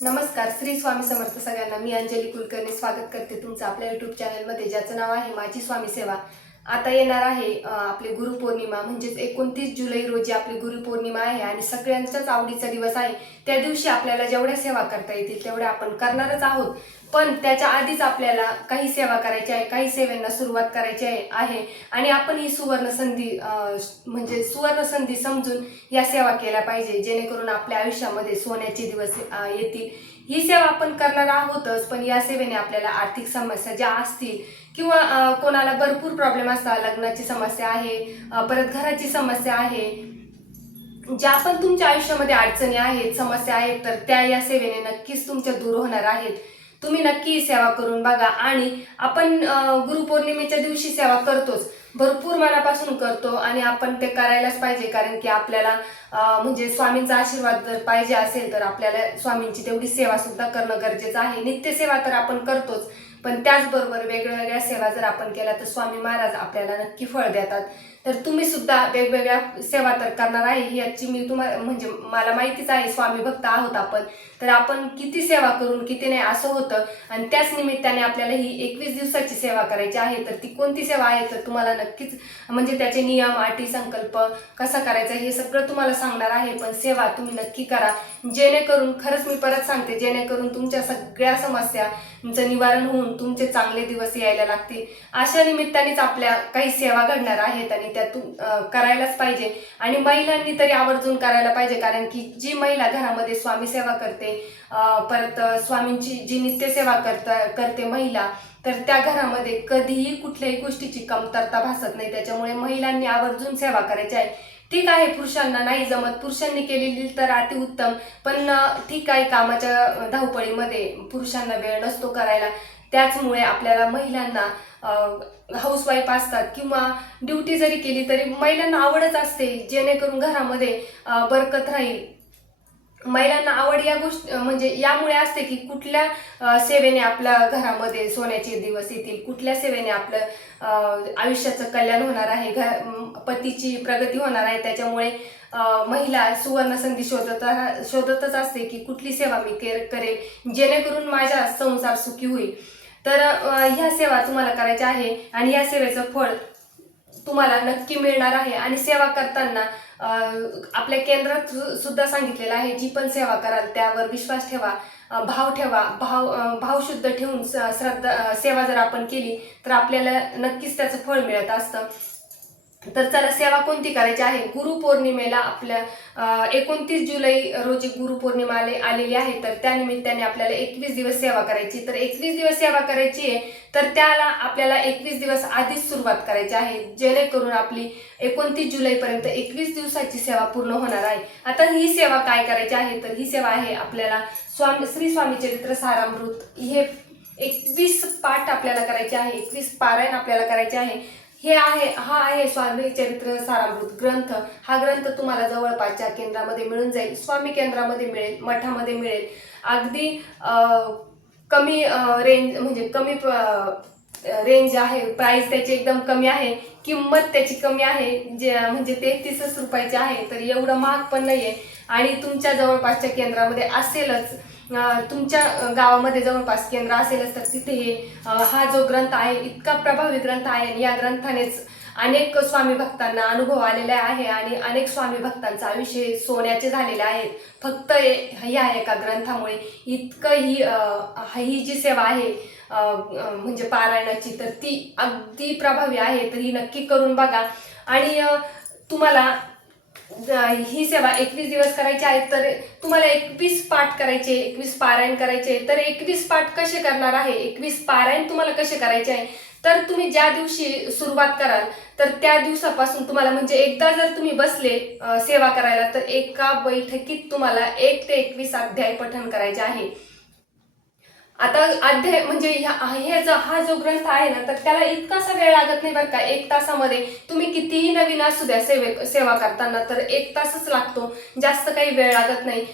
नमस्कार. श्री स्वामी समर्थ सगळ्यांना. मी अंजली कुलकर्णी स्वागत करते तुमचं आपल्या यूट्यूब चॅनलमध्ये, ज्याचं नाव आहे माझी स्वामी सेवा. आता येणार आहे आपली गुरुपौर्णिमा, म्हणजेच 29 जुलै रोजी आपली गुरुपौर्णिमा आहे आणि सगळ्यांचाच आवडीचा दिवस आहे. त्या दिवशी आपल्याला जेवढ्या सेवा करता येतील तेवढ्या आपण करणारच आहोत. पण त्याच्या आधीच आपल्याला काही सेवा करायची आहे, काही सेवांना सुरुवात करायची आहे आणि आपण ही सुवर्ण संधी समजून या सेवा केल्या पाहिजे, जेणेकरून आपल्या आयुष्यामध्ये सोन्याचे दिवस येतील. ही सेवा आपण करणार आहोतच, पण या सेवेने आपल्याला आर्थिक समस्या ज्या असतील किंवा कोणाला भरपूर प्रॉब्लेम असतात, लग्नाची समस्या आहे, परत घराची समस्या आहे, ज्या पण तुमच्या आयुष्यामध्ये अडचणी आहेत, समस्या आहेत, तर त्या या सेवेने नक्कीच तुमच्या दूर होणार आहेत. तुम्ही नक्की सेवा करून बघा. आणि आपण गुरुपौर्णिमेच्या दिवशी सेवा करतोच, भरपूर मनापासून करतो आणि आपण ते करायलाच पाहिजे. कारण की आपल्याला म्हणजे स्वामींचा आशीर्वाद जर पाहिजे असेल तर आपल्याला स्वामींची तेवढी सेवा सुद्धा करणं गरजेचं आहे. नित्यसेवा तर आपण करतोच, पण त्याचबरोबर वेगवेगळ्या सेवा जर आपण केल्या तर स्वामी महाराज आपल्याला नक्की फळ देतात. तर तुम्ही सुद्धा वेगवेगळ्या सेवा तर करणार आहे, याची मी तुम्हाला म्हणजे मला माहितीच आहे, स्वामी भक्त आहोत आपण. तर आपण किती सेवा करून किती नाही असं होतं, आणि त्याच निमित्ताने आपल्याला ही 21 दिवसाची सेवा करायची आहे. तर ती कोणती सेवा आहे तर तुम्हाला नक्कीच म्हणजे त्याचे नियम, अटी, संकल्प कसा करायचा हे सगळं तुम्हाला सांगणार आहे. पण सेवा तुम्ही नक्की करा, जेणेकरून खरंच मी परत सांगते, जेणेकरून तुमच्या सगळ्या समस्यांचं निवारण होऊन तुमचे चांगले दिवस यायला लागतील. अशा निमित्तानेच आपल्या काही सेवा घडणार आहेत आणि त्यातून करायलाच पाहिजे. आणि महिलांनी तरी आवर्जून करायला पाहिजे, कारण की जी महिला घरामध्ये स्वामी सेवा करते, परत स्वामींची जी नित्यसेवा करते महिला, तर त्या घरामध्ये कधीही कुठल्याही गोष्टीची कमतरता भासत नाही. त्याच्यामुळे महिलांनी आवर्जून सेवा करायची आहे. ठीक आहे, पुरुषांना नाही जमत, पुरुषांनी केलेली तर अतिउत्तम, पण ठीक आहे, कामाच्या धावपळीमध्ये पुरुषांना वेळ नसतो करायला. त्याचमुळे आपल्याला महिलांना हाऊसवाईफ असतात किंवा ड्युटी जरी केली तरी महिलांना आवडच असते, जेणेकरून घरामध्ये बरकत राहील. महिलांना आवड या गोष्टी म्हणजे यामुळे असते की कुठल्या सेवेने आपल्या घरामध्ये सोन्याचे दिवस येतील, कुठल्या सेवेने आपलं आयुष्याचं कल्याण होणार आहे, पतीची प्रगती होणार आहे. त्याच्यामुळे महिला सुवर्ण संधी शोधतच असते की कुठली सेवा मी करेल जेणेकरून माझा संसार सुखी होईल. तर ह्या सेवा तुम्हाला करायच्या आहे आणि या सेवेचं फळ तुम्हाला नक्की मिळणार आहे. आणि सेवा करताना आपल्या केंद्रात सुद्धा सांगितलेलं आहे, जी पण सेवा कराल त्यावर विश्वास ठेवा, भाव ठेवा. भाव शुद्ध ठेवून श्रद्धा सेवा जर आपण केली तर आपल्याला नक्कीच त्याचं फळ मिळत असतं. तर चला, सेवा कोणती करायची आहे? गुरुपौर्णिमेला आपल्या 29 जुलै रोजी गुरुपौर्णिमा आलेली आहे. तर त्या निमित्ताने आपल्याला 21 दिवस सेवा करायची. तर 21 दिवस सेवा करायची आहे, तर त्याला आपल्याला 21 दिवस आधीच सुरुवात करायची आहे, जेणेकरून आपली 29 जुलैपर्यंत 21 दिवसाची सेवा पूर्ण होणार आहे. आता ही सेवा काय करायची आहे तर ही सेवा आहे आपल्याला श्री स्वामी चरित्र सारामृत. हे 21 पाठ आपल्याला करायचे आहे, 21 पारायण आपल्याला करायचे आहे. हा आहे स्वामी चरित्र सारामृत ग्रंथ. हा ग्रंथ तुम्हाला जवळपासच्या केंद्रामध्ये मिळून जाईल, स्वामी केंद्रामध्ये मिळेल, मठामध्ये मिळेल. अगदी कमी रेंज म्हणजे कमी रेंज आहे, प्राइस त्याची एकदम कमी आहे, किंमत त्याची कमी आहे, जे म्हणजे 33 रुपयाची आहे. तर एवढं महाग पण नाहीये आणि तुमच्या जवळपासच्या केंद्रामध्ये असेलच, तुमच्या गावामध्ये जवळपास केंद्र असेलच, तर तिथे हा जो ग्रंथ आहे इतका प्रभावी ग्रंथ आहे. आणि या ग्रंथानेच अनेक स्वामी भक्तांना अनुभव आलेला आहे आणि अनेक स्वामी भक्तांचं आयुष्य सोन्याचे झालेले आहेत फक्त ह्या एका ग्रंथामुळे. इतकं ही जी सेवा आहे म्हणजे पारायणाची, तर ती अगदी प्रभावी आहे. तर ही नक्की करून बघा. आणि तुम्हाला ही सेवा 21 दिवस करायची आहे, तर तुम्हाला 21 पाठ करायचे, 21 पारायण करायचे. तर 21 पाठ कसे करणार आहे, 21 पारायण तुम्हाला कसे करायचे आहे, तर तुम्ही ज्या दिवशी सुरुवात कराल तर त्या दिवसापासून तुम्हाला म्हणजे एकदा जर तुम्ही बसले सेवा करायला तर एका बैठकीत तुम्हाला 1 ते 21 अध्याय पठण करायचे आहे. आता अध्याय म्हणजे हा जो ग्रंथ आहे ना, तर त्याला इतकासा वेळ लागत नाही बरं का. 1 तासामध्ये तुम्ही कितीही नवीन असू द्या सेवा करताना तर 1 तासच लागतो, जास्त काही वेळ लागत नाही.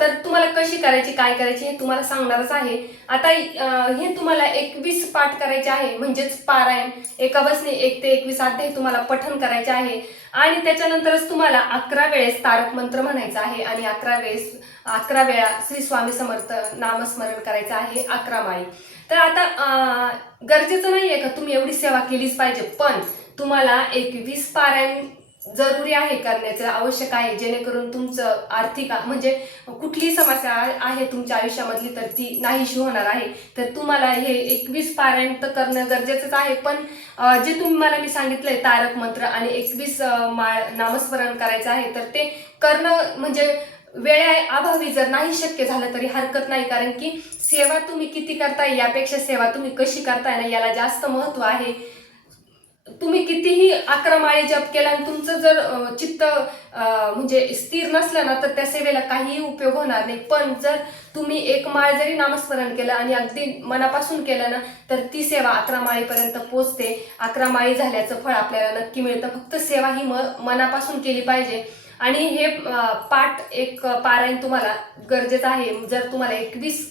तर तुम्हाला कशी करायची, काय करायची हे तुम्हाला सांगणारच आहे. आता हे तुम्हाला 21 पाठ करायचे आहे, म्हणजेच पारायण एका बसने 1 ते 21 अध्याय तुम्हाला पठण करायचे आहे. आणि त्याच्यानंतरच तुम्हाला 11 वेळेस तारक मंत्र म्हणायचा आहे आणि 11 वेळा श्री स्वामी समर्थ नामस्मरण करायचं आहे 11 माळी. तर आता गरजेचं नाहीये का तुम्ही एवढी सेवा केलीच पाहिजे, पण तुम्हाला 21 पारायण जरुरी आहे, करण्याचं आवश्यक आहे, जेणेकरून तुमचं आर्थिक म्हणजे कुठलीही समस्या आहे तुमच्या आयुष्यामधली तर ती नाहीशी होणार आहे. तर तुम्हाला हे 21 पारायण तर करणं गरजेचंच आहे. पण जे मी सांगितलंय तारक मंत्र आणि 21 माळ नामस्मरण करायचं आहे, तर ते करणं म्हणजे वेळेअभावी जर नाही शक्य झालं तरी हरकत नाही. कारण की सेवा तुम्ही किती करताय यापेक्षा सेवा तुम्ही कशी करताय ना याला जास्त महत्व आहे. तुम्ही कितीही 11 माळे जप केला आणि तुमचं जर चित्त म्हणजे स्थिर नसलं ना तर त्या सेवेला काहीही उपयोग होणार नाही. पण जर तुम्ही 1 माळ जरी नामस्मरण केलं आणि अगदी मनापासून केलं ना तर ती सेवा 11 माळेपर्यंत पोहोचते. 11 माळी झाल्याचं फळ आपल्याला नक्की मिळतं. फक्त सेवा ही मनापासून केली पाहिजे. आणि हे पाठ एक पारायण तुम्हाला गरजेचं आहे. जर तुम्हाला 21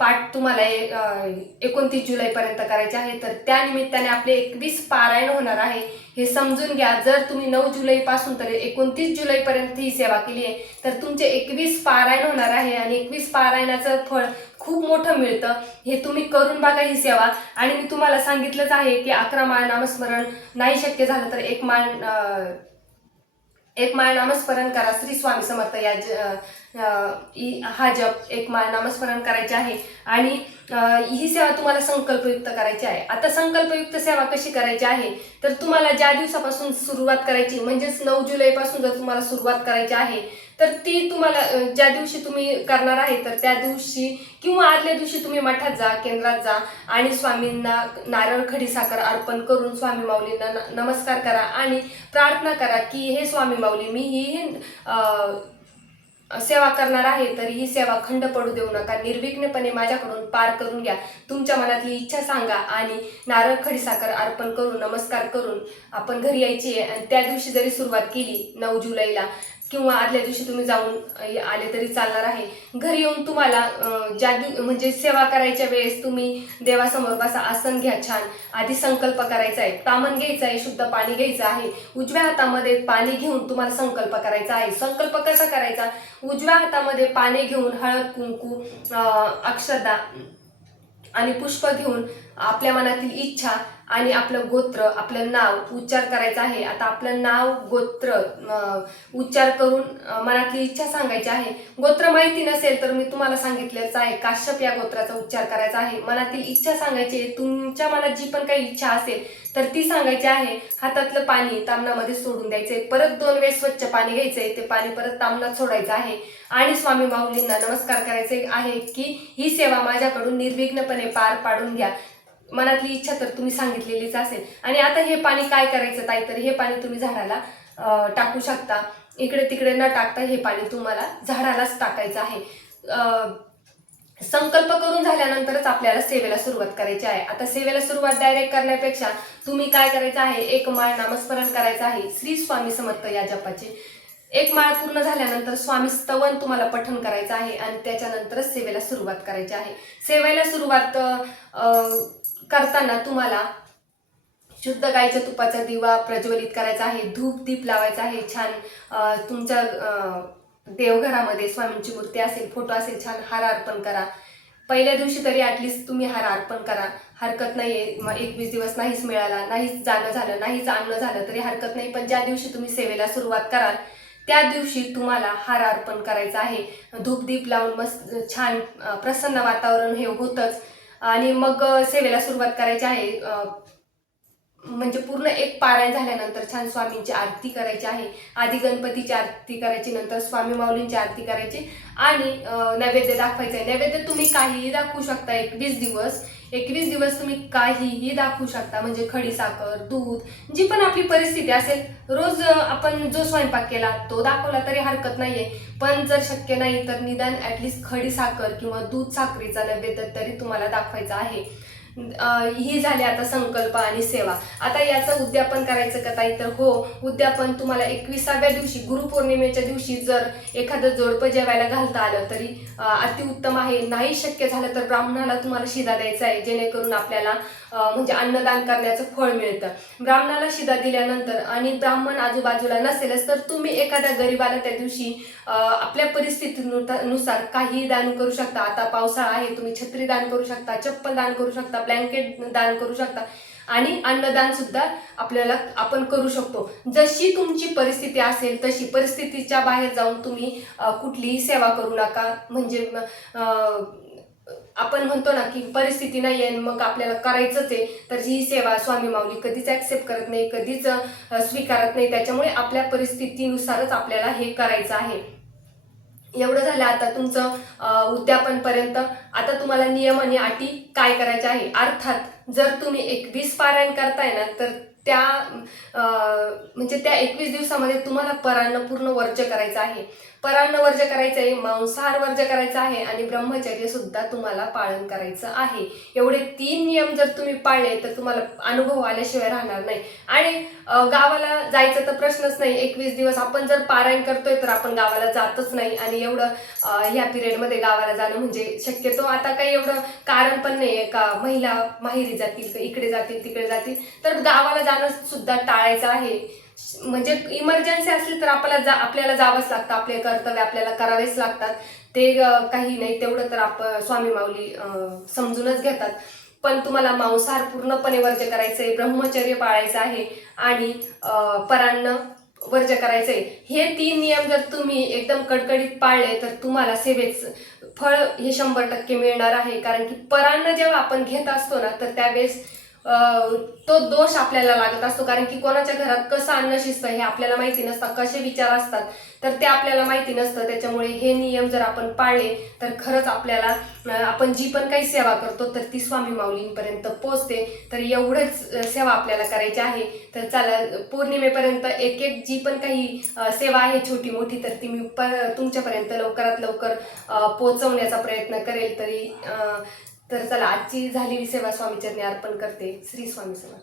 पाठ तुम्हाला 29 जुलैपर्यंत करायचे आहे तर त्या निमित्ताने आपले 21 पारायण होणार आहे, हे समजून घ्या. जर तुम्ही 9 जुलैपासून तर 29 जुलैपर्यंत ही सेवा केली आहे तर तुमचे 21 पारायण होणार आहे आणि 21 पारायणाचं फळ खूप मोठं मिळतं. हे तुम्ही करून बघा ही सेवा. आणि मी तुम्हाला सांगितलंच आहे की 11 माळ नामस्मरण नाही शक्य झालं तर एक माळ नामस्मरण करा श्री स्वामी समर्थ हा जप 1 माळ नामस्मरण करायचे आहे. आणि ही सेवा तुम्हाला संकल्पयुक्त करायची आहे. आता संकल्पयुक्त सेवा कशी करायची आहे तर तुम्हाला ज्या दिवसापासून सुरुवात करायची म्हणजेच 9 जुलैपासून जर तुम्हाला सुरुवात करायची आहे तर ती तुम्हाला ज्या दिवशी तुम्ही करणार आहे तर त्या दिवशी किंवा आदल्या दिवशी तुम्ही मठात जा, केंद्रात जा आणि स्वामींना नारळ खडीसाखर अर्पण करून स्वामी माऊलींना नमस्कार करा आणि प्रार्थना करा की हे स्वामी माऊली मी ही सेवा करणार आहे तर ही सेवा खंड पडू देऊ नका, निर्विघ्नपणे माझ्याकडून पार करून घ्या. तुमच्या मनातली इच्छा सांगा आणि नारळ खडीसाखर अर्पण करून नमस्कार करून आपण घरी यायची आहे. आणि त्या दिवशी जरी सुरुवात केली 9 जुलैला किंवा आदल्या दिवशी तुम्ही जाऊन आले तरी चालणार आहे. घरी येऊन तुम्हाला म्हणजे सेवा करायच्या वेळेस तुम्ही देवासमोर बसा, आसन घ्या छान. आधी संकल्प करायचा आहे, तामण घ्यायचं आहे, शुद्ध पाणी घ्यायचं आहे. उजव्या हातामध्ये पाणी घेऊन तुम्हाला संकल्प करायचा आहे. संकल्प कसा करायचा, उजव्या हातामध्ये पाणी घेऊन हळद कुंकू अक्षदा आणि पुष्प घेऊन आपल्या मनातील इच्छा आणि आपलं गोत्र आपलं नाव उच्चार करायचं आहे. आता आपलं नाव गोत्र उच्चार करून मनातली इच्छा सांगायची आहे. गोत्र माहिती नसेल तर मी तुम्हाला सांगितलेच आहे, काश्यप या गोत्राचा उच्चार करायचा आहे. मनातील इच्छा सांगायची आहे. तुमच्या मनात जी पण काही इच्छा असेल तर ती सांगायची आहे. हातातलं पाणी तामणामध्ये सोडून द्यायचंय. परत 2 वेळेस स्वच्छ पाणी घ्यायचंय, ते पाणी परत तामणात सोडायचं आहे आणि स्वामी माऊलींना नमस्कार करायचे आहे की ही सेवा माझ्याकडून निर्विघ्नपणे पार पाडून घ्या. मनातली इच्छा तर तुम्ही सांगितलेलीच असेल. आणि आता हे पाणी काय करायचं ताई, तर हे पाणी तुम्ही झाडाला टाकू शकता. इकडे तिकडे न टाकता हे पाणी तुम्हाला झाडालाच टाकायचं आहे. संकल्प करून झाल्यानंतरच आपल्याला सेवेला सुरुवात करायची आहे. आता सेवेला सुरुवात डायरेक्ट करण्यापेक्षा तुम्ही काय करायचं आहे, 1 माळ नामस्मरण करायचं आहे श्री स्वामी समर्थ या जपाचे. 1 माळ पूर्ण झाल्यानंतर स्वामी स्तवन तुम्हाला पठण करायचं आहे आणि त्याच्यानंतरच सेवेला सुरुवात करायची आहे. सेवेला सुरुवात करताना तुम्हाला शुद्ध गाईच्या तुपाचा दिवा प्रज्वलित करायचा आहे. धूप दीप लावायचा आहे छान. तुमच्या देवघरामध्ये स्वामींची मूर्ती असेल, फोटो असेल, छान हार अर्पण करा. पहिल्या दिवशी तरी ॲटलिस्ट तुम्ही हार अर्पण करा, हरकत नाहीये. मग 21 दिवस नाहीच मिळाला, नाहीच जाणं झालं, नाहीच आणणं झालं तरी हरकत नाही. पण ज्या दिवशी तुम्ही सेवेला सुरुवात कराल त्या दिवशी तुम्हाला हार अर्पण करायचा आहे. धूप दीप लावून मस्त छान प्रसन्न वातावरण हे होतंच. आणि मग सेवेला सुरुवात करायची आहे. म्हणजे पूर्ण 1 पारायण झाल्यानंतर छान स्वामींची आरती करायची आहे. आधी गणपतीची आरती करायची, नंतर स्वामी माऊलींची आरती करायची आणि नैवेद्य दाखवायचं आहे. नैवेद्य तुम्ही काहीही दाखवू शकता. 21 दिवस तुम्ही काहीही दाखवू शकता. म्हणजे खडीसाखर, दूध, जी पण आपली परिस्थिती असेल, रोज आपण जो स्वयंपाक केला तो दाखवला तरी हरकत नाहीये. पण जर शक्य नाही तर निदान ॲटलिस्ट खडीसाखर किंवा दूध साखरेचा नैवेद्य तरी तुम्हाला दाखवायचा आहे. ही झाली आता संकल्प आणि सेवा. आता याचं उद्यापन करायचं का ताई? तर हो, उद्यापन तुम्हाला 21व्या दिवशी गुरुपौर्णिमेच्या दिवशी जर एखादं जोडपं जेवायला घालता आलं तरी अतिउत्तम आहे. नाही शक्य झालं तर ब्राह्मणाला तुम्हाला शिदा द्यायचा आहे, जेणेकरून आपल्याला म्हणजे अन्नदान करण्याचं फळ मिळतं. ब्राह्मणाला शिदा दिल्यानंतर आणि ब्राह्मण आजूबाजूला नसेलच तर तुम्ही एखाद्या गरीबाला त्या दिवशी आपल्या परिस्थितीनुसार काही दान करू शकता. आता पावसाळा आहे, तुम्ही छत्री दान करू शकता, चप्पल दान करू शकता, ब्लँकेट दान करू शकता आणि अन्नदान सुद्धा आपण करू शकतो. जशी तुमची परिस्थिती असेल तशी परिस्थितीच्या बाहेर जाऊन तुम्ही कुठलीही सेवा करू नका. म्हणजे आपण म्हणतो ना की परिस्थिती नाही आहे मग आपल्याला करायचंच आहे, तर ही सेवा स्वामी माऊली कधीच ऍक्सेप्ट करत नाही, कधीच स्वीकारत नाही. त्याच्यामुळे आपल्या परिस्थितीनुसारच आपल्याला हे करायचं आहे. एवढं झालं आता तुमचं उद्यापनपर्यंत. आता तुम्हाला नियम आणि अटी काय करायच्या आहे. अर्थात जर तुम्ही 21 पारायण करताय ना तर त्या म्हणजे त्या 21 दिवसामध्ये तुम्हाला परान्न पूर्ण वर्ज करायचं आहे. परान्न वर्ज करायचं आहे, मांसाहार वर्ज करायचा आहे आणि ब्रह्मचर्य सुद्धा तुम्हाला पालन करायचं आहे. एवढे 3 नियम जर तुम्ही पाळले तर तुम्हाला अनुभव आल्याशिवाय राहणार नाही. आणि गावाला जायचं तर प्रश्नच नाही. 21 दिवस आपण जर पारायण करतोय तर आपण गावाला जातच नाही आणि एवढं ह्या पिरियडमध्ये गावाला जाणं म्हणजे शक्यतो आता काही एवढं कारण पण नाही आहे का महिला माहेरी जातील, इकडे जातील, तिकडे जातील, तर गावाला जाणं सुद्धा टाळायचं आहे. म्हणजे इमर्जन्सी असली तर आपल्याला जावंच लागतं. आपले कर्तव्य आपल्याला करावेच लागतात. ते काही नाही तेवढं तर स्वामी माऊली समजूनच घेतात. पण तुम्हाला मांसाहार पूर्णपणे वर्ज करायचंय, ब्रह्मचर्य पाळायचं आहे आणि परान्न वर्ज करायचंय. हे 3 नियम जर तुम्ही एकदम कडकडीत पाळले तर तुम्हाला सेवेच फळ हे 100% मिळणार आहे. कारण की परान्न जेव्हा आपण घेत असतो ना तर त्यावेळेस तो दोष आपल्याला लागत असतो. कारण की कोणाच्या घरात कसं अन्न शिजतं हे आपल्याला माहिती नसतं, कसे विचार असतात तर ते आपल्याला माहिती नसतं. त्याच्यामुळे हे नियम जर आपण पाळले तर खरंच आपल्याला आपण जी पण काही सेवा करतो तर ती स्वामी माऊलींपर्यंत पोहोचते. तर एवढंच सेवा आपल्याला करायची आहे. तर चला, पौर्णिमेपर्यंत एक एक जी पण काही सेवा आहे छोटी मोठी तर ती मी तुमच्यापर्यंत लवकरात लवकर पोहोचवण्याचा प्रयत्न करेल. तर चला, आजची झालेली सेवा स्वामीचरणी अर्पण करते. श्री स्वामी समर्थ.